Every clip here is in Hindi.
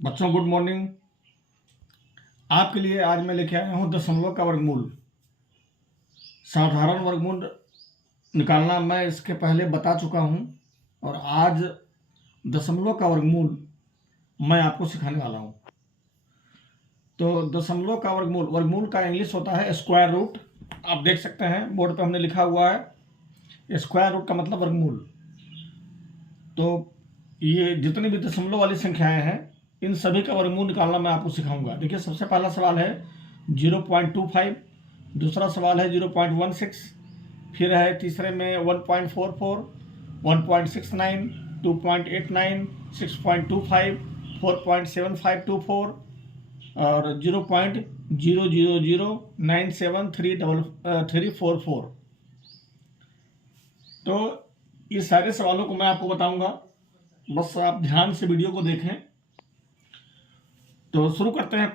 बच्चों गुड मॉर्निंग। आपके लिए आज मैं लेके आया हूँ दशमलव का वर्गमूल। साधारण वर्गमूल निकालना मैं इसके पहले बता चुका हूँ और आज दशमलव का वर्गमूल मैं आपको सिखाने वाला हूँ। तो दशमलव का वर्गमूल, वर्गमूल का इंग्लिश होता है स्क्वायर रूट। आप देख सकते हैं बोर्ड पे हमने लिखा हुआ है स्क्वायर रूट का मतलब वर्गमूल। तो ये जितनी भी दशमलव वाली संख्याएं हैं इन सभी का वर्गमूल निकालना मैं आपको सिखाऊंगा। देखिए, सबसे पहला सवाल है 0.25, दूसरा सवाल है 0.16, फिर है तीसरे में 1.44, 1.69, 2.89, 6.25, 4.7524 और 0.00097344। तो ये सारे सवालों को मैं आपको बताऊंगा, बस आप ध्यान से वीडियो को देखें। तो शुरू करते हैं।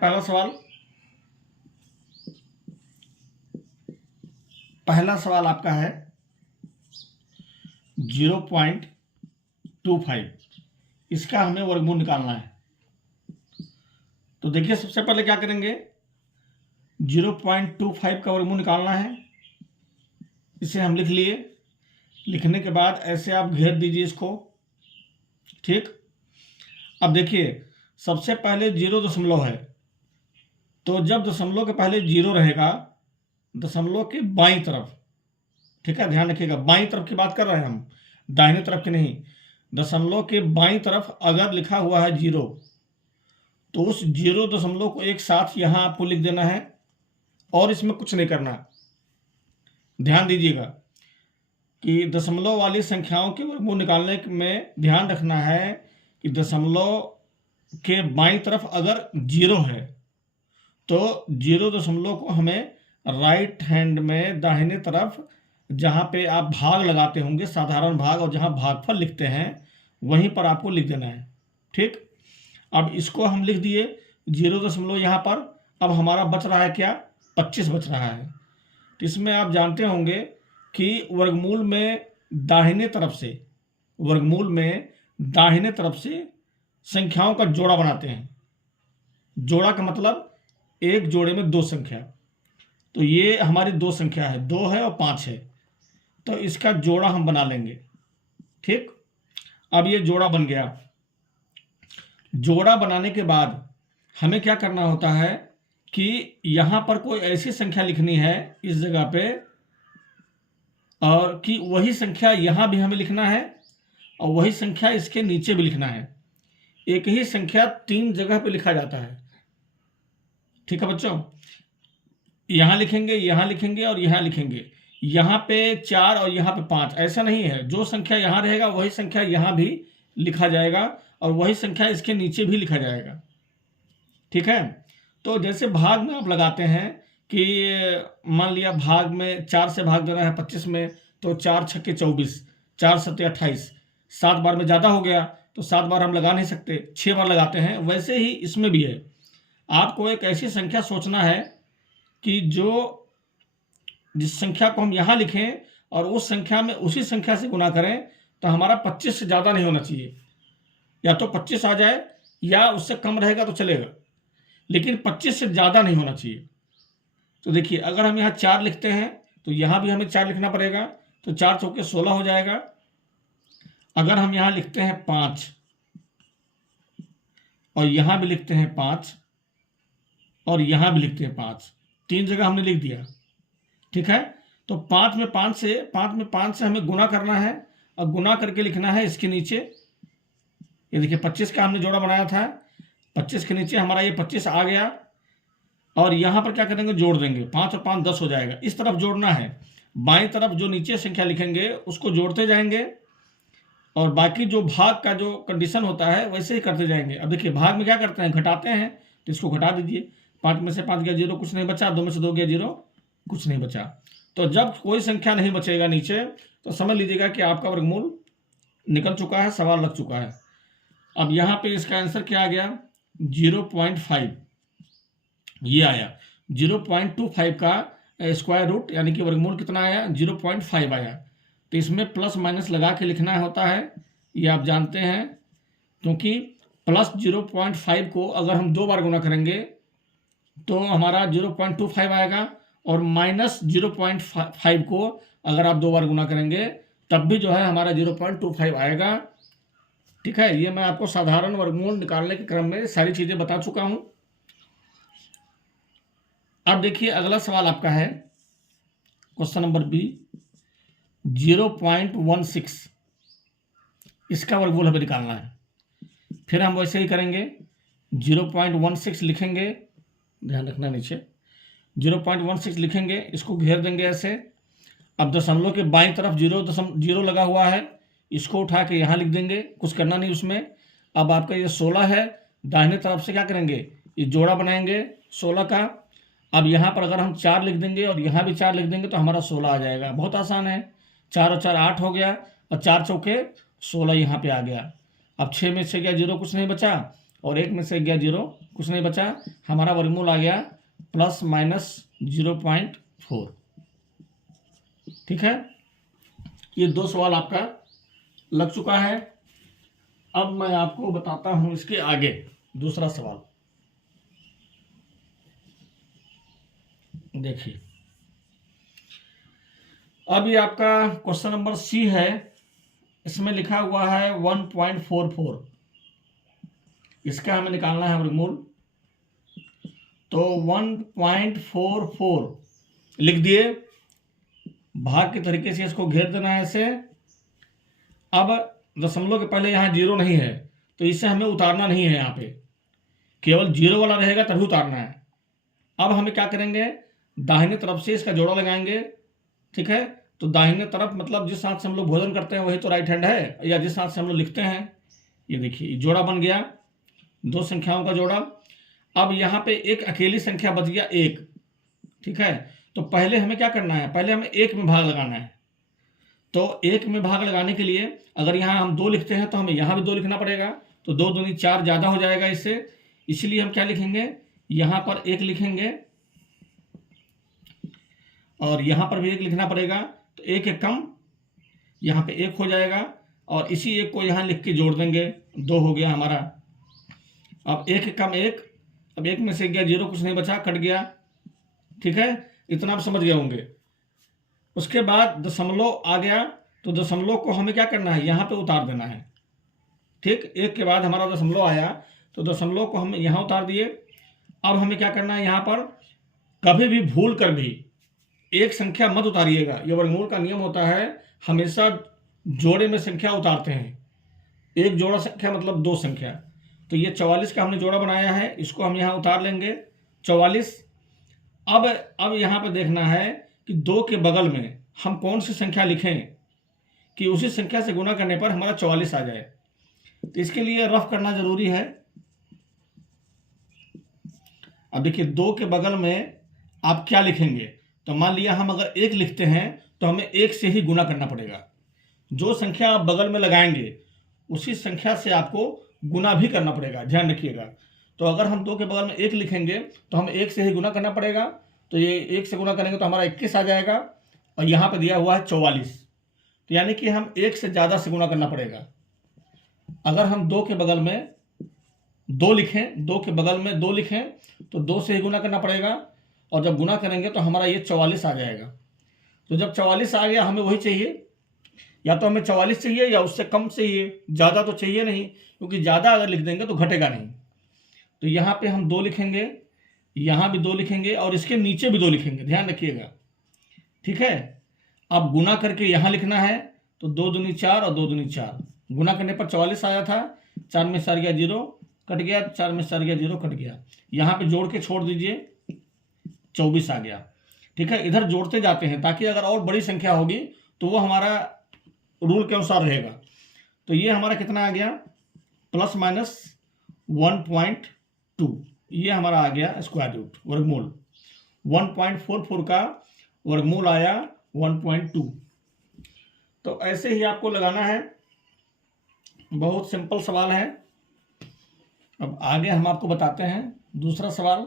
पहला सवाल आपका है 0.25, इसका हमें वर्गमूल निकालना है। तो देखिए, सबसे पहले क्या करेंगे, 0.25 का वर्गमूल निकालना है। इसे हम लिख लिए। लिखने के बाद ऐसे आप घेर दीजिए इसको, ठीक। अब देखिए, सबसे पहले 0 दशमलव है, तो जब दशमलव के पहले 0 रहेगा दशमलव के बाईं तरफ, ठीक है, ध्यान रखिएगा, बाईं तरफ की बात कर रहे हैं हम, दाहिने तरफ की नहीं। दशमलव के बाईं तरफ अगर लिखा हुआ है 0, तो उस 0 दशमलव को एक साथ यहां आपको लिख देना है और इसमें कुछ नहीं करना। ध्यान दीजिएगा कि दशमलव वाली संख्याओं के वर्गमूल निकालने में ध्यान रखना है कि दशमलव के बाईं तरफ अगर 0 है तो 0 दशमलव को हमें राइट हैंड में दाहिने तरफ, जहां पे आप भाग लगाते होंगे, साधारण भाग, और जहां भागफल लिखते हैं वहीं पर आपको लिख देना है, ठीक। अब इसको हम लिख दिए 0 दशमलव यहाँ पर। अब हमारा बच रहा है क्या, 25 बच रहा है। तो इसमें आप जानते होंगे कि वर्गमूल में दाहिने तरफ से, वर्गमूल में दाहिने तरफ से संख्याओं का जोड़ा बनाते हैं। जोड़ा का मतलब एक जोड़े में 2 संख्या। तो ये हमारी 2 संख्या है, 2 है और 5 है, तो इसका जोड़ा हम बना लेंगे, ठीक। अब ये जोड़ा बन गया। जोड़ा बनाने के बाद हमें क्या करना होता है कि यहां पर कोई ऐसी संख्या लिखनी है इस जगह पे, और कि वही संख्या यहां भी हमें लिखना है और वही संख्या इसके नीचे भी लिखना है। एक ही संख्या 3 जगह पे लिखा जाता है, ठीक है बच्चों। यहां लिखेंगे, यहां लिखेंगे और यहां लिखेंगे। यहां पे 4 और यहां पे 5, ऐसा नहीं है। जो संख्या यहां रहेगा वही संख्या यहां भी लिखा जाएगा और वही संख्या इसके नीचे भी लिखा जाएगा, ठीक है। तो जैसे भाग में आप लगाते हैं कि मान लिया भाग में 4 से भाग देना है 25 में, तो 4 छक्के 24, 4 सत्ते 28, 7 बार में ज़्यादा हो गया तो 7 बार हम लगा नहीं सकते, 6 बार लगाते हैं। वैसे ही इसमें भी है। आपको एक ऐसी संख्या सोचना है कि जिस संख्या को हम यहाँ लिखें और उस संख्या में उसी संख्या से गुना करें, तो हमारा 25 से ज़्यादा नहीं होना चाहिए। या तो 25 आ जाए या उससे कम रहेगा तो चलेगा, लेकिन 25 से ज़्यादा नहीं होना चाहिए। तो देखिए, अगर हम यहाँ 4 लिखते हैं तो यहाँ भी हमें 4 लिखना पड़ेगा, तो 4 चौके 16 हो जाएगा। अगर हम यहाँ लिखते हैं 5 और यहाँ भी लिखते हैं 5 और यहाँ भी लिखते हैं 5, 3 जगह हमने लिख दिया, ठीक है। तो 5 में 5 से हमें गुना करना है और गुना करके लिखना है इसके नीचे। ये देखिए, 25 का हमने जोड़ा बनाया था, 25 के नीचे हमारा ये 25 आ गया और यहाँ पर क्या करेंगे, जोड़ देंगे। 5 और 5 10 हो जाएगा। इस तरफ जोड़ना है, बाईं तरफ जो नीचे संख्या लिखेंगे उसको जोड़ते जाएंगे और बाकी जो भाग का जो कंडीशन होता है वैसे ही करते जाएंगे। अब देखिए, भाग में क्या करते हैं, घटाते हैं, तो इसको घटा दीजिए। 5 में से 5 गया 0, कुछ नहीं बचा। 2 में से 2 गया 0, कुछ नहीं बचा। तो जब कोई संख्या नहीं बचेगा नीचे, तो समझ लीजिएगा कि आपका वर्गमूल निकल चुका है, सवाल लग चुका है। अब यहाँ पे इसका आंसर क्या आ गया, 0.5 ये आया। 0.25 का स्क्वायर रूट यानी कि वर्गमूल कितना आया, 0.5 आया। तो इसमें प्लस माइनस लगा के लिखना होता है, ये आप जानते हैं, क्योंकि प्लस 0.5 को अगर हम 2 बार गुना करेंगे तो हमारा 0.25 आएगा, और माइनस 0.5 को अगर आप 2 बार गुना करेंगे तब भी जो है हमारा 0.25 आएगा। ठीक है, ये मैं आपको साधारण वर्गमूल निकालने के क्रम में सारी चीज़ें बता चुका हूँ। अब देखिए अगला सवाल आपका है क्वेश्चन नंबर बी, 0.16, इसका वर्गमूल हमें निकालना है। फिर हम वैसे ही करेंगे, 0.16 लिखेंगे, ध्यान रखना नीचे 0.16 लिखेंगे, इसको घेर देंगे ऐसे। अब दशमलव के बाईं तरफ 0 लगा हुआ है, इसको उठा के यहाँ लिख देंगे, कुछ करना नहीं उसमें। अब आपका ये 16 है, दाहिने तरफ से क्या करेंगे, ये जोड़ा बनाएंगे 16 का। अब यहाँ पर अगर हम 4 लिख देंगे और यहाँ भी 4 लिख देंगे तो हमारा 16 आ जाएगा। बहुत आसान है, 4 और 4 8 हो गया, और 4 चौके 16 यहाँ पे आ गया। अब 6 में से गया 0, कुछ नहीं बचा, और 1 में से गया 0, कुछ नहीं बचा। हमारा वर्गमूल आ गया प्लस माइनस 0.4। ठीक है, ये 2 सवाल आपका लग चुका है। अब मैं आपको बताता हूं इसके आगे दूसरा सवाल। देखिए अब ये आपका क्वेश्चन नंबर सी है, इसमें लिखा हुआ है 1.44, इसका हमें निकालना है वर्गमूल। तो 1.44 लिख दिए, भाग के तरीके से इसको घेर देना है ऐसे। अब दशमलव के पहले यहाँ 0 नहीं है तो इसे हमें उतारना नहीं है, यहाँ पे केवल 0 वाला रहेगा तभी उतारना है। अब हमें क्या करेंगे, दाहिने तरफ से इसका जोड़ा लगाएंगे। ठीक है, तो दाहिने तरफ मतलब जिस हाथ से हम लोग भोजन करते हैं वही तो राइट हैंड है, या जिस हाथ से हम लोग लिखते हैं। ये देखिए जोड़ा बन गया, 2 संख्याओं का जोड़ा। अब यहाँ पे एक अकेली संख्या बच गया 1। ठीक है, तो पहले हमें क्या करना है, पहले हमें 1 में भाग लगाना है। तो 1 में भाग लगाने के लिए अगर यहाँ हम 2 लिखते हैं तो हमें यहाँ भी 2 लिखना पड़ेगा, तो 2 दूनी 4 ज़्यादा हो जाएगा इससे। इसलिए हम क्या लिखेंगे, यहाँ पर 1 लिखेंगे और यहाँ पर भी 1 लिखना पड़ेगा। तो 1 एक कम, यहाँ पे 1 हो जाएगा, और इसी 1 को यहाँ लिख के जोड़ देंगे, 2 हो गया हमारा। अब 1 एक कम 1, अब 1 में से गया 0, कुछ नहीं बचा, कट गया। ठीक है, इतना आप समझ गए होंगे। उसके बाद दशमलव आ गया, तो दशमलव को हमें क्या करना है, यहाँ पे उतार देना है। ठीक, 1 के बाद हमारा दशमलव आया तो दशमलव को हम यहाँ उतार दिए। अब हमें क्या करना है, यहाँ पर कभी भी भूल कर भी एक संख्या मत उतारिएगा। ये वर्गमूल का नियम होता है, हमेशा जोड़े में संख्या उतारते हैं। एक जोड़ा संख्या मतलब 2 संख्या। तो ये 44 का हमने जोड़ा बनाया है, इसको हम यहाँ उतार लेंगे 44। अब यहाँ पर देखना है कि 2 के बगल में हम कौन सी संख्या लिखें कि उसी संख्या से गुना करने पर हमारा 44 आ जाए। तो इसके लिए रफ करना जरूरी है। अब देखिए 2 के बगल में आप क्या लिखेंगे, तो मान लिया हम अगर 1 लिखते हैं तो हमें 1 से ही गुना करना पड़ेगा। जो संख्या आप बगल में लगाएंगे उसी संख्या से आपको गुना भी करना पड़ेगा, ध्यान रखिएगा। तो अगर हम 2 के बगल में 1 लिखेंगे तो हमें 1 से ही गुना करना पड़ेगा। तो ये 1 से गुना करेंगे तो हमारा 21 आ जाएगा, और यहाँ पे दिया हुआ है 44। तो यानी कि हम 1 से ज़्यादा से गुना करना पड़ेगा। अगर हम 2 के बगल में 2 लिखें, 2 के बगल में 2 लिखें तो 2 से ही गुना करना पड़ेगा, और जब गुना करेंगे तो हमारा ये 44 आ जाएगा। तो जब 44 आ गया, हमें वही चाहिए, या तो हमें 44 चाहिए या उससे कम चाहिए, ज़्यादा तो चाहिए नहीं, क्योंकि ज़्यादा अगर लिख देंगे तो घटेगा नहीं। तो यहाँ पे हम 2 लिखेंगे, यहाँ भी 2 लिखेंगे, और इसके नीचे भी 2 लिखेंगे, ध्यान रखिएगा। ठीक है, अब गुना करके यहाँ लिखना है, तो 2 दूनी 4 और 2 दूनी 4, गुना करने पर 44 आया था। 4 में 4 गया 0, कट गया, 4 में 4 गया 0, कट गया। यहाँ पे जोड़ के छोड़ दीजिए, 24 आ गया। ठीक है, इधर जोड़ते जाते हैं ताकि अगर और बड़ी संख्या होगी तो वो हमारा रूल के अनुसार रहेगा। तो ये हमारा कितना आ गया, प्लस माइनस 1.2, ये हमारा आ गया स्क्वायर रूट, वर्गमूल। 1.44 का वर्गमूल आया 1.2। तो ऐसे ही आपको लगाना है, बहुत सिंपल सवाल है। अब आगे हम आपको बताते हैं दूसरा सवाल।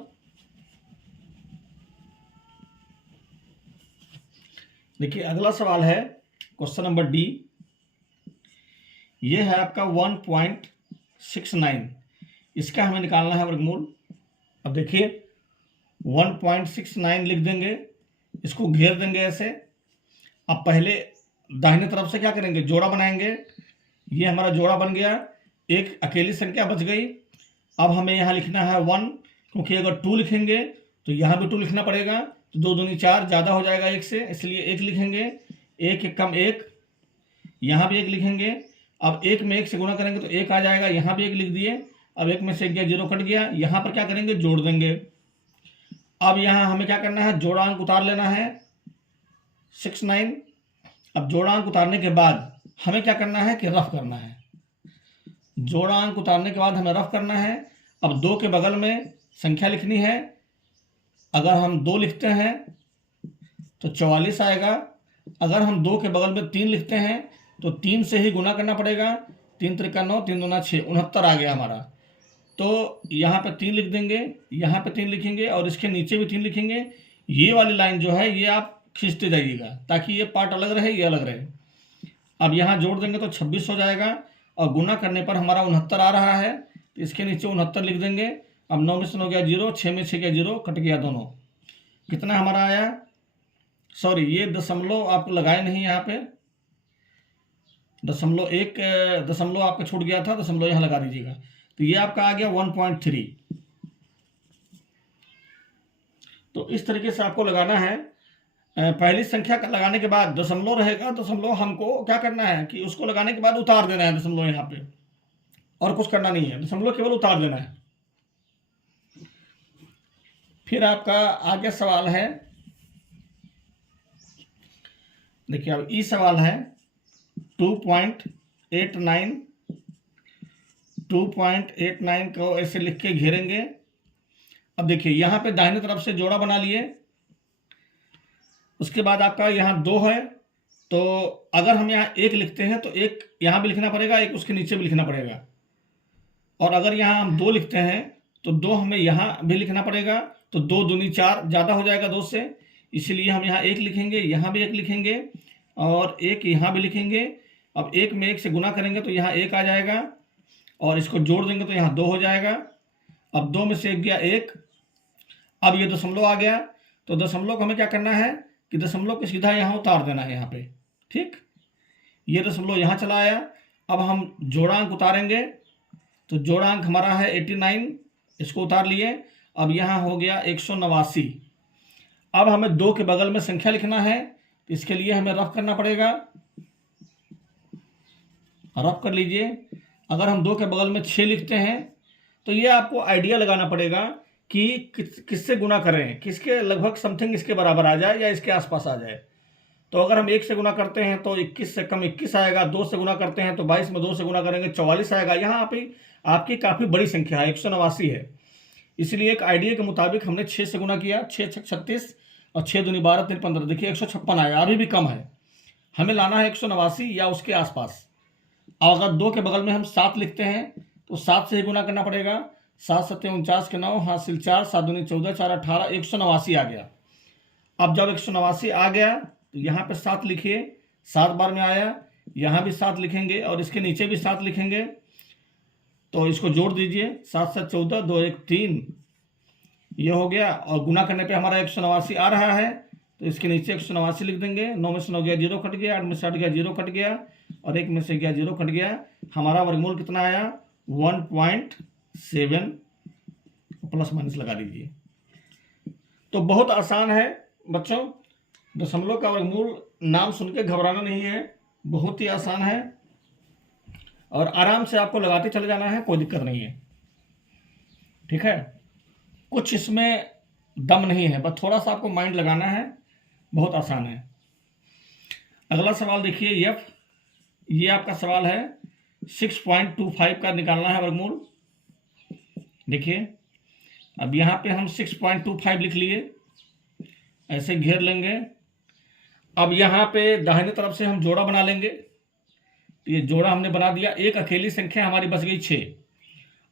देखिए अगला सवाल है क्वेश्चन नंबर डी, ये है आपका 1.69। इसका हमें निकालना है वर्गमूल। अब देखिए 1.69 लिख देंगे, इसको घेर देंगे ऐसे। अब पहले दाहिने तरफ से क्या करेंगे, जोड़ा बनाएंगे। ये हमारा जोड़ा बन गया, एक अकेली संख्या बच गई। अब हमें यहाँ लिखना है 1, क्योंकि अगर 2 लिखेंगे तो यहाँ भी 2 लिखना पड़ेगा, तो 2 दूनी 4 ज़्यादा हो जाएगा 1 से, इसलिए 1 लिखेंगे। 1 एक कम 1, यहाँ भी 1 लिखेंगे। अब 1 में 1 से गुणा करेंगे तो 1 आ जाएगा, यहाँ भी 1 लिख दिए। अब 1 में से गया 0 कट गया, यहाँ पर क्या करेंगे, जोड़ देंगे। अब यहाँ हमें क्या करना है, जोड़ांक उतार लेना है 69। अब जोड़ांक उतारने के बाद हमें क्या करना है कि रफ करना है। जोड़ांक उतारने के बाद हमें रफ करना है। अब 2 के बगल में संख्या लिखनी है। अगर हम 2 लिखते हैं तो 44 आएगा। अगर हम 2 के बगल में 3 लिखते हैं तो 3 से ही गुना करना पड़ेगा। 3 त्रिका 9, 3 दूना 6, 69 आ गया हमारा। तो यहाँ पे 3 लिख देंगे, यहाँ पे 3 लिखेंगे और इसके नीचे भी 3 लिखेंगे। ये वाली लाइन जो है ये आप खींचते जाइएगा ताकि ये पार्ट अलग रहे, ये अलग रहे। अब यहाँ जोड़ देंगे तो 26 हो जाएगा और गुना करने पर हमारा 69 आ रहा है, तो इसके नीचे 69 लिख देंगे। अब 9 में से 9 गया 0, 6 में 6 गया 0, कट गया दोनों। कितना हमारा आया, सॉरी ये दशमलव आप लगाए नहीं, यहाँ पे दशमलव आपका छूट गया था, दशमलव यहाँ लगा दीजिएगा। तो ये आपका आ गया 1.3। तो इस तरीके से आपको लगाना है। पहली संख्या का लगाने के बाद दशमलव रहेगा, दशमलव हमको क्या करना है कि उसको लगाने के बाद उतार देना है दशमलव यहाँ पे, और कुछ करना नहीं है, दशमलव केवल उतार देना है। फिर आपका आगे सवाल है, देखिए अब ई सवाल है 2.89 को ऐसे लिख के घेरेंगे। अब देखिए यहाँ पे दाहिने तरफ से जोड़ा बना लिए। उसके बाद आपका यहाँ 2 है, तो अगर हम यहाँ 1 लिखते हैं तो 1 यहाँ भी लिखना पड़ेगा, 1 उसके नीचे भी लिखना पड़ेगा। और अगर यहाँ हम 2 लिखते हैं तो 2 हमें यहाँ भी लिखना पड़ेगा, तो 2 दूनी 4 ज़्यादा हो जाएगा 2 से, इसलिए हम यहाँ 1 लिखेंगे, यहाँ भी 1 लिखेंगे और 1 यहाँ भी लिखेंगे। अब 1 में 1 से गुना करेंगे तो यहाँ 1 आ जाएगा और इसको जोड़ देंगे तो यहाँ 2 हो जाएगा। अब 2 में से 1 गया 1। अब ये दशमलव आ गया, तो दशमलव को हमें क्या करना है कि दशमलव को सीधा यहाँ उतार देना है यहाँ पे, ठीक। ये दशमलव यहाँ चला आया। अब हम जोड़ांक उतारेंगे, तो जोड़ांक हमारा है 89, इसको उतार लिए। अब यहाँ हो गया 189। अब हमें 2 के बगल में संख्या लिखना है, तो इसके लिए हमें रफ करना पड़ेगा। रफ कर लीजिए। अगर हम 2 के बगल में 6 लिखते हैं तो ये आपको आइडिया लगाना पड़ेगा कि किससे गुना करें, किसके लगभग समथिंग इसके बराबर आ जाए या इसके आसपास आ जाए। तो अगर हम 1 से गुना करते हैं तो 21 से कम 21 आएगा, 2 से गुना करते हैं तो 22 में 2 से गुना करेंगे 44 आएगा। यहाँ पे आपकी काफ़ी बड़ी संख्या है, 189 है, इसलिए एक आइडिया के मुताबिक हमने 6 से गुना किया, 6 6 36 और 6 दूनी 12 3 15, देखिए 156 आया, अभी भी कम है। हमें लाना है 189 या उसके आसपास। और अगर 2 के बगल में हम 7 लिखते हैं तो 7 से ही गुना करना पड़ेगा। 7 7 49 के 9, हासिल 4, 7 दूनी 14, 4 18, 189 आ गया। अब जब 189 आ गया तो यहाँ पे 7 लिखिए, 7 बार में आया, यहाँ भी 7 लिखेंगे और इसके नीचे भी 7 लिखेंगे। तो इसको जोड़ दीजिए, 7 7 14, 2 1 3, ये हो गया। और गुना करने पे हमारा 189 आ रहा है, तो इसके नीचे 189 लिख देंगे। 9 में से 9 गया 0, कट गया। 8 में से 8 गया 0, कट गया। और 1 में से गया 0, कट गया। हमारा वर्गमूल कितना आया, 1.7, प्लस माइनस लगा दीजिए। तो बहुत आसान है बच्चों, दशमलव का वर्गमूल नाम सुन के घबराना नहीं है, बहुत ही आसान है और आराम से आपको लगाते चले जाना है, कोई दिक्कत नहीं है, ठीक है। कुछ इसमें दम नहीं है, बस थोड़ा सा आपको माइंड लगाना है, बहुत आसान है। अगला सवाल देखिए एफ, ये आपका सवाल है 6.25 का निकालना है वर्गमूल। देखिए अब यहाँ पे हम 6.25 लिख लिए, ऐसे घेर लेंगे। अब यहाँ पे दाहिने तरफ से हम जोड़ा बना लेंगे, तो ये जोड़ा हमने बना दिया। एक अकेली संख्या हमारी बच गई 6।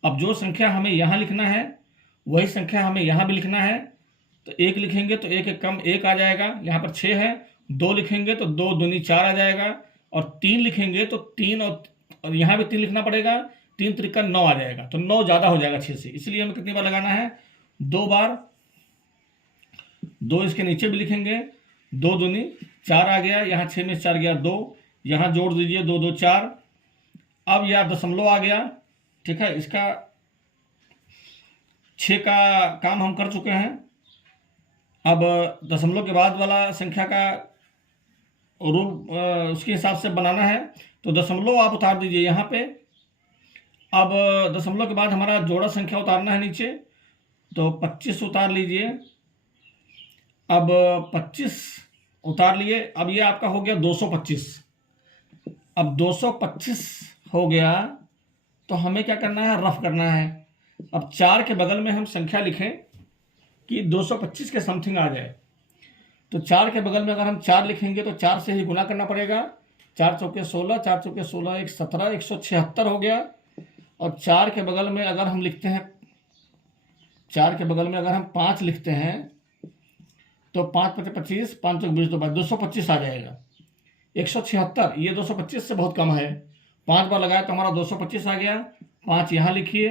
अब जो संख्या हमें यहाँ लिखना है वही संख्या हमें यहाँ भी लिखना है, तो 1 लिखेंगे तो 1 एक कम 1 आ जाएगा, यहाँ पर 6 है। 2 लिखेंगे तो 2 दूनी 4 आ जाएगा और 3 लिखेंगे तो 3 और यहाँ भी 3 लिखना पड़ेगा। 3 त्रिका 9 आ जाएगा, तो 9 ज़्यादा हो जाएगा 6 से, इसलिए हमें कितनी बार लगाना है, 2 बार। 2 इसके नीचे भी लिखेंगे, 2 दूनी 4 आ गया, यहाँ 6 में 4 गया 2, यहाँ जोड़ दीजिए 2 2 4। अब यह दशमलव आ गया, ठीक है, इसका 6 का काम हम कर चुके हैं। अब दशमलव के बाद वाला संख्या का रूल उसके हिसाब से बनाना है, तो दशमलव आप उतार दीजिए यहाँ पे। अब दशमलव के बाद हमारा जोड़ा संख्या उतारना है नीचे, तो 25 उतार लीजिए। अब 25 उतार लिए, अब ये आपका हो गया 225। अब 225 हो गया तो हमें क्या करना है, रफ करना है। अब 4 के बगल में हम संख्या लिखें कि 225 के समथिंग आ जाए, तो 4 के बगल में अगर हम 4 लिखेंगे तो 4 से ही गुना करना पड़ेगा। 4 चौके 16, 4 चौके 16, 1 17, 176 हो गया। और 4 के बगल में अगर हम लिखते हैं, 4 के बगल में अगर हम 5 लिखते हैं तो 5 पचे 25, 5 चौक 20, तो 225 आ जाएगा। 176 ये 225 से बहुत कम है, 5 बार लगाया तो हमारा 225 आ गया। 5 यहाँ लिखिए,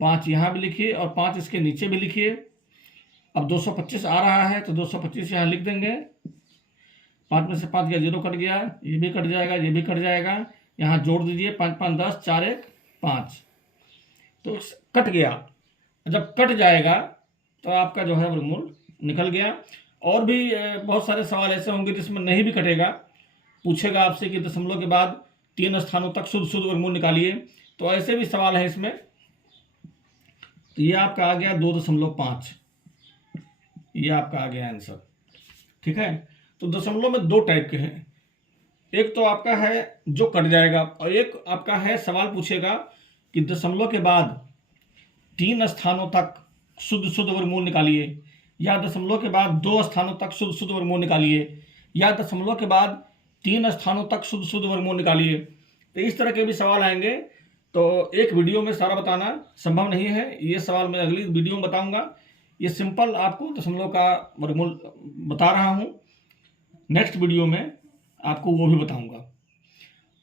5 यहाँ भी लिखिए और 5 इसके नीचे भी लिखिए। अब 225 आ रहा है तो 225 यहाँ लिख देंगे। 5 में से 5 गया, 0 कट गया, ये भी कट जाएगा, ये भी कट जाएगा। यहाँ जोड़ दीजिए, 5 5 10, 4 1 5, तो कट गया। जब कट जाएगा तो आपका जो है वर्गमूल निकल गया। और भी बहुत सारे सवाल ऐसे होंगे जिसमें नहीं भी कटेगा, पूछेगा आपसे कि दशमलव के बाद 3 स्थानों तक शुद्ध शुद्ध वर्गमूल निकालिए, तो ऐसे भी सवाल है इसमें। तो ये आपका आ गया 2.5, ये आपका आ गया आंसर, ठीक है। तो दशमलव में 2 टाइप के हैं, एक तो आपका है जो कट जाएगा, और एक आपका है सवाल पूछेगा कि दशमलव के बाद 3 स्थानों तक शुद्ध शुद्ध वर्गमूल निकालिए, या दशमलव के बाद 2 स्थानों तक शुद्ध शुद्ध वर्गमूल निकालिए, या दशमलव के बाद 3 स्थानों तक शुद्ध शुद्ध वर्गमूल निकालिए। तो इस तरह के भी सवाल आएंगे, तो एक वीडियो में सारा बताना संभव नहीं है, ये सवाल मैं अगली वीडियो में बताऊंगा। ये सिंपल आपको दशमलव का वर्गमूल बता रहा हूँ, नेक्स्ट वीडियो में आपको वो भी बताऊंगा।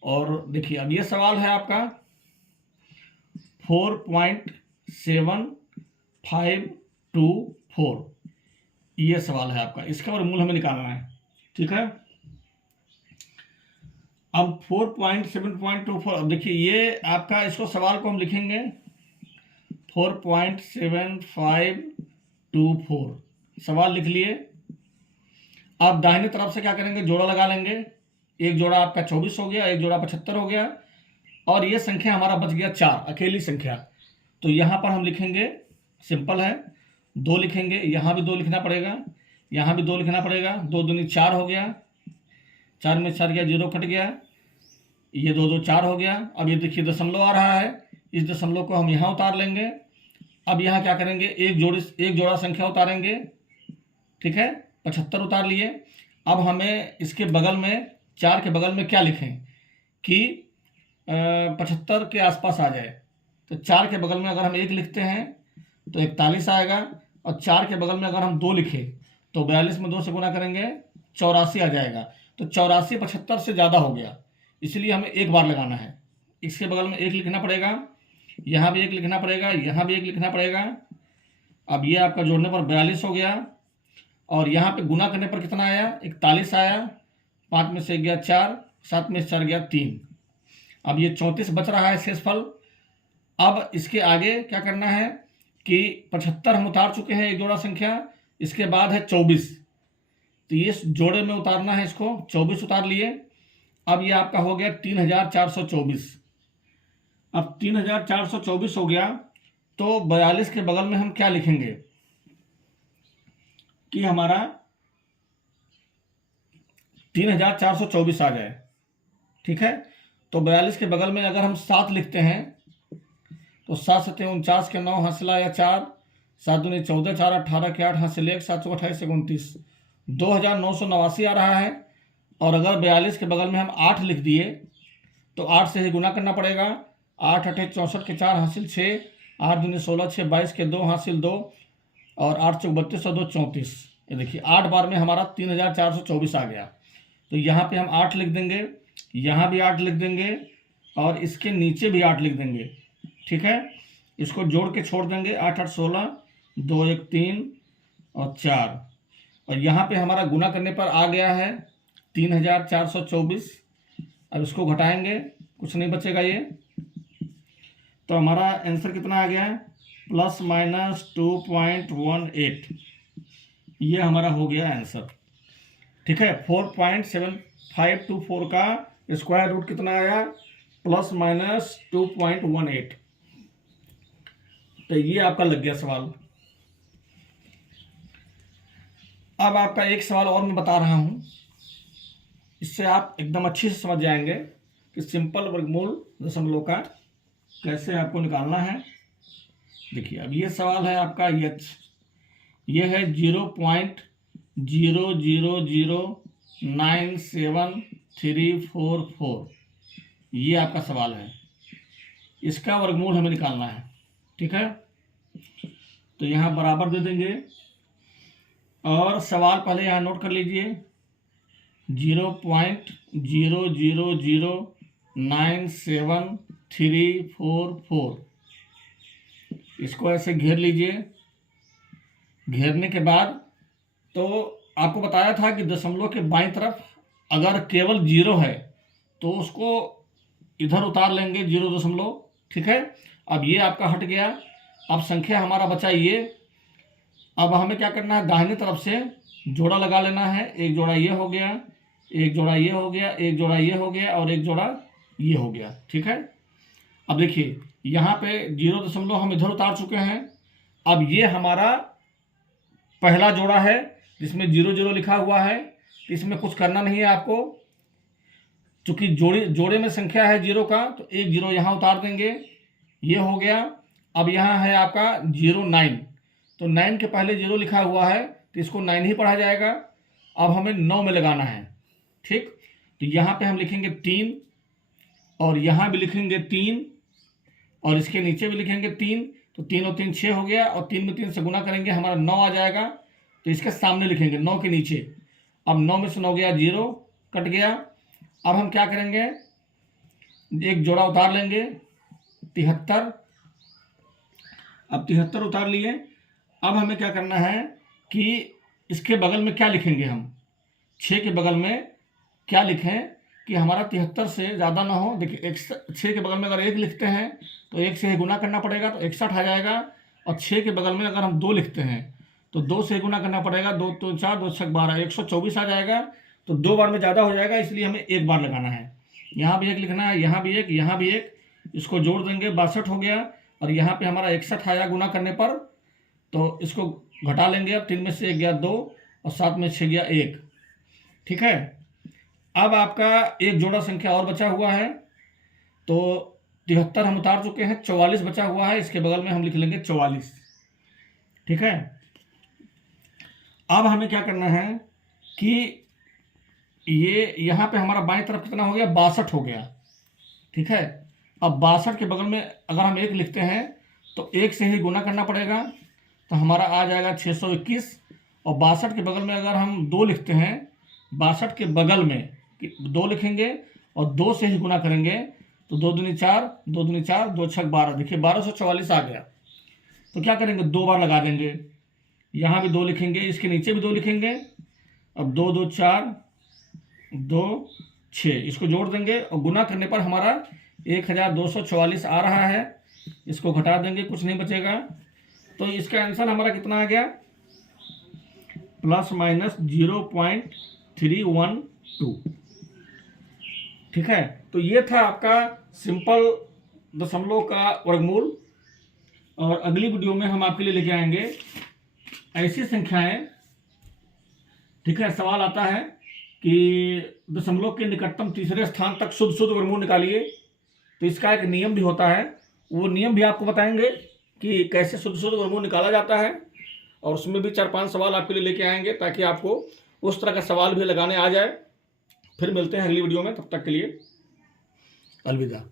और देखिए अब ये सवाल है आपका 4.7524, ये सवाल है आपका, इसका वर्गमूल हमें निकालना है, ठीक है। अब 4.724, अब देखिए ये आपका, इसको सवाल को हम लिखेंगे 4.7524, सवाल लिख लिए। अब दाहिने तरफ से क्या करेंगे, जोड़ा लगा लेंगे। एक जोड़ा आपका 24 हो गया, एक जोड़ा 75 हो गया, और ये संख्या हमारा बच गया 4, अकेली संख्या। तो यहाँ पर हम लिखेंगे, सिंपल है, 2 लिखेंगे, यहाँ भी 2 लिखना पड़ेगा, यहाँ भी 2 लिखना पड़ेगा। 2 दूनी 4 हो गया, 4 में 4 गया, 0 कट गया, ये 2 2 4 हो गया। अब ये देखिए दशमलव आ रहा है, इस दशमलव को हम यहाँ उतार लेंगे। अब यहाँ क्या करेंगे, एक जोड़ा संख्या उतारेंगे, ठीक है, 75 उतार लिए। अब हमें इसके बगल में, 4 के बगल में क्या लिखें कि 75 के आसपास आ जाए। तो 4 के बगल में अगर हम 1 लिखते हैं तो 41 आएगा, और 4 के बगल में अगर हम 2 लिखें तो 42 में 2 से गुना करेंगे 84 आ जाएगा। तो 84 75 से ज़्यादा हो गया, इसलिए हमें एक बार लगाना है। इसके बगल में 1 लिखना पड़ेगा, यहाँ भी 1 लिखना पड़ेगा, यहाँ भी 1 लिखना पड़ेगा। अब ये आपका जोड़ने पर 42 हो गया, और यहाँ पे गुना करने पर कितना आया, 41 आया। 5 में से गया 4, 7 में से 4 गया 3। अब ये 34 बच रहा है शेषफल। अब इसके आगे क्या करना है कि 75 हम उतार चुके हैं, एक जोड़ा संख्या, इसके बाद है 24, तो ये जोड़े में उतारना है इसको, 24 उतार लिए। अब ये आपका हो गया 3424। अब 3424 हो गया, तो 42 के बगल में हम क्या लिखेंगे कि हमारा 3424 आ जाए, ठीक है। तो 42 के बगल में अगर हम 7 लिखते हैं तो 7 7 49 के 9 हासिल आया 4, 7 दूनी 14, 4 18 के 8 हासिल 1, 7 28 29, 2989 आ रहा है। और अगर 42 के बगल में हम 8 लिख दिए तो 8 से ही गुना करना पड़ेगा। 8 8 64 के 4 हासिल 6, 8 दूनी 16, 6 22 के 2 हासिल 2, और 8 चौक 32 और 2 34। ये देखिए 8 बार में हमारा 3424 आ गया। तो यहाँ पे हम 8 लिख देंगे, यहाँ भी 8 लिख देंगे, और इसके नीचे भी 8 लिख देंगे। ठीक है, इसको जोड़ के छोड़ देंगे, 8 8 16, 2 1 3 और 4, और यहाँ पे हमारा गुना करने पर आ गया है 3424। अब इसको घटाएंगे, कुछ नहीं बचेगा ये, तो हमारा आंसर कितना आ गया है, ±2.18। ये हमारा हो गया आंसर। ठीक है, 4.7524 का स्क्वायर रूट कितना आया, ±2.18। तो ये आपका लग गया सवाल। अब आपका एक सवाल और मैं बता रहा हूं, इससे आप एकदम अच्छे से समझ जाएंगे कि सिंपल वर्गमूल दशमलव का कैसे आपको निकालना है। देखिए, अब ये सवाल है आपका ये है 0.00097344, ये आपका सवाल है, इसका वर्गमूल हमें निकालना है। ठीक है, तो यहाँ बराबर दे देंगे और सवाल पहले यहाँ नोट कर लीजिए, 0.00097344, इसको ऐसे घेर लीजिए। घेरने के बाद तो आपको बताया था कि दशमलव के बाईं तरफ अगर केवल 0 है तो उसको इधर उतार लेंगे 0 दशमलव। ठीक है, अब ये आपका हट गया, अब संख्या हमारा बचा ये। अब हमें क्या करना है, दाहिनी तरफ से जोड़ा लगा लेना है, एक जोड़ा ये हो गया, एक जोड़ा ये हो गया, एक जोड़ा ये हो गया और एक जोड़ा ये हो गया। ठीक है, अब देखिए यहाँ पे 0 दशमलव हम इधर उतार चुके हैं। अब ये हमारा पहला जोड़ा है जिसमें 0 0 लिखा हुआ है, इसमें कुछ करना नहीं है आपको, चूंकि जोड़े में संख्या है 0 का, तो एक 0 यहाँ उतार देंगे, ये हो गया। अब यहाँ है आपका 09, तो 9 के पहले 0 लिखा हुआ है तो इसको 9 ही पढ़ा जाएगा। अब हमें 9 में लगाना है। ठीक, तो यहाँ पे हम लिखेंगे 3 और यहाँ भी लिखेंगे 3 और इसके नीचे भी लिखेंगे 3, तो 3 और 3 6 हो गया, और 3 में 3 से गुना करेंगे हमारा 9 आ जाएगा, तो इसके सामने लिखेंगे 9 के नीचे। अब 9 में से 9 गया 0, कट गया। अब हम क्या करेंगे, एक जोड़ा उतार लेंगे 73। अब 73 उतार लिए। अब हमें क्या करना है कि इसके बगल में क्या लिखेंगे, हम 6 के बगल में क्या लिखें कि हमारा 73 से ज़्यादा ना हो। देखिए 6 के बगल में अगर 1 लिखते हैं तो 1 से ही गुना करना पड़ेगा, तो 61 आ जाएगा। और 6 के बगल में अगर हम 2 लिखते हैं तो 2 से ही गुना करना पड़ेगा, 2 तो 4, 2 6 12, 124 आ जाएगा। तो 2 बार में ज़्यादा हो जाएगा, इसलिए हमें 1 बार लगाना है। यहाँ भी 1 लिखना है, यहाँ भी 1, यहाँ भी 1, इसको जोड़ देंगे 62 हो गया। और यहाँ पे हमारा 61 आया गुना करने पर, तो इसको घटा लेंगे। अब 3 में से 1 गया 2 और 7 में 6 गया 1। ठीक है, अब आपका एक जोड़ा संख्या और बचा हुआ है, तो 73 हम उतार चुके हैं, 44 बचा हुआ है, इसके बगल में हम लिख लेंगे 44। ठीक है, अब हमें क्या करना है कि ये यहाँ पे हमारा बाएं तरफ कितना हो गया, 62 हो गया। ठीक है, अब 62 के बगल में अगर हम 1 लिखते हैं तो 1 से ही गुना करना पड़ेगा, तो हमारा आ जाएगा 621। और 62 के बगल में अगर हम 2 लिखते हैं, 62 के बगल में 2 लिखेंगे और 2 से ही गुना करेंगे, तो 2 दूनी 4, 2 दूनी 4, 2 6 12, देखिए 1244 आ गया। तो क्या करेंगे, 2 बार लगा देंगे, यहाँ भी 2 लिखेंगे, इसके नीचे भी 2 लिखेंगे। अब 2 2 4, 2 6, इसको जोड़ देंगे और गुना करने पर हमारा 1244 आ रहा है। इसको घटा देंगे, कुछ नहीं बचेगा। तो इसका आंसर हमारा कितना आ गया, ±0.312। ठीक है, तो ये था आपका सिंपल दशमलव का वर्गमूल। और अगली वीडियो में हम आपके लिए लेके आएंगे ऐसी संख्याएं। ठीक है, सवाल आता है कि दशमलव के निकटतम तीसरे स्थान तक शुद्ध वर्गमूल निकालिए, तो इसका एक नियम भी होता है, वो नियम भी आपको बताएंगे कि कैसे शुद्ध वर्गमूल निकाला जाता है। और उसमें भी 4-5 सवाल आपके लिए लेके आएंगे, ताकि आपको उस तरह का सवाल भी लगाने आ जाए। फिर मिलते हैं अगली वीडियो में, तब तक के लिए अलविदा।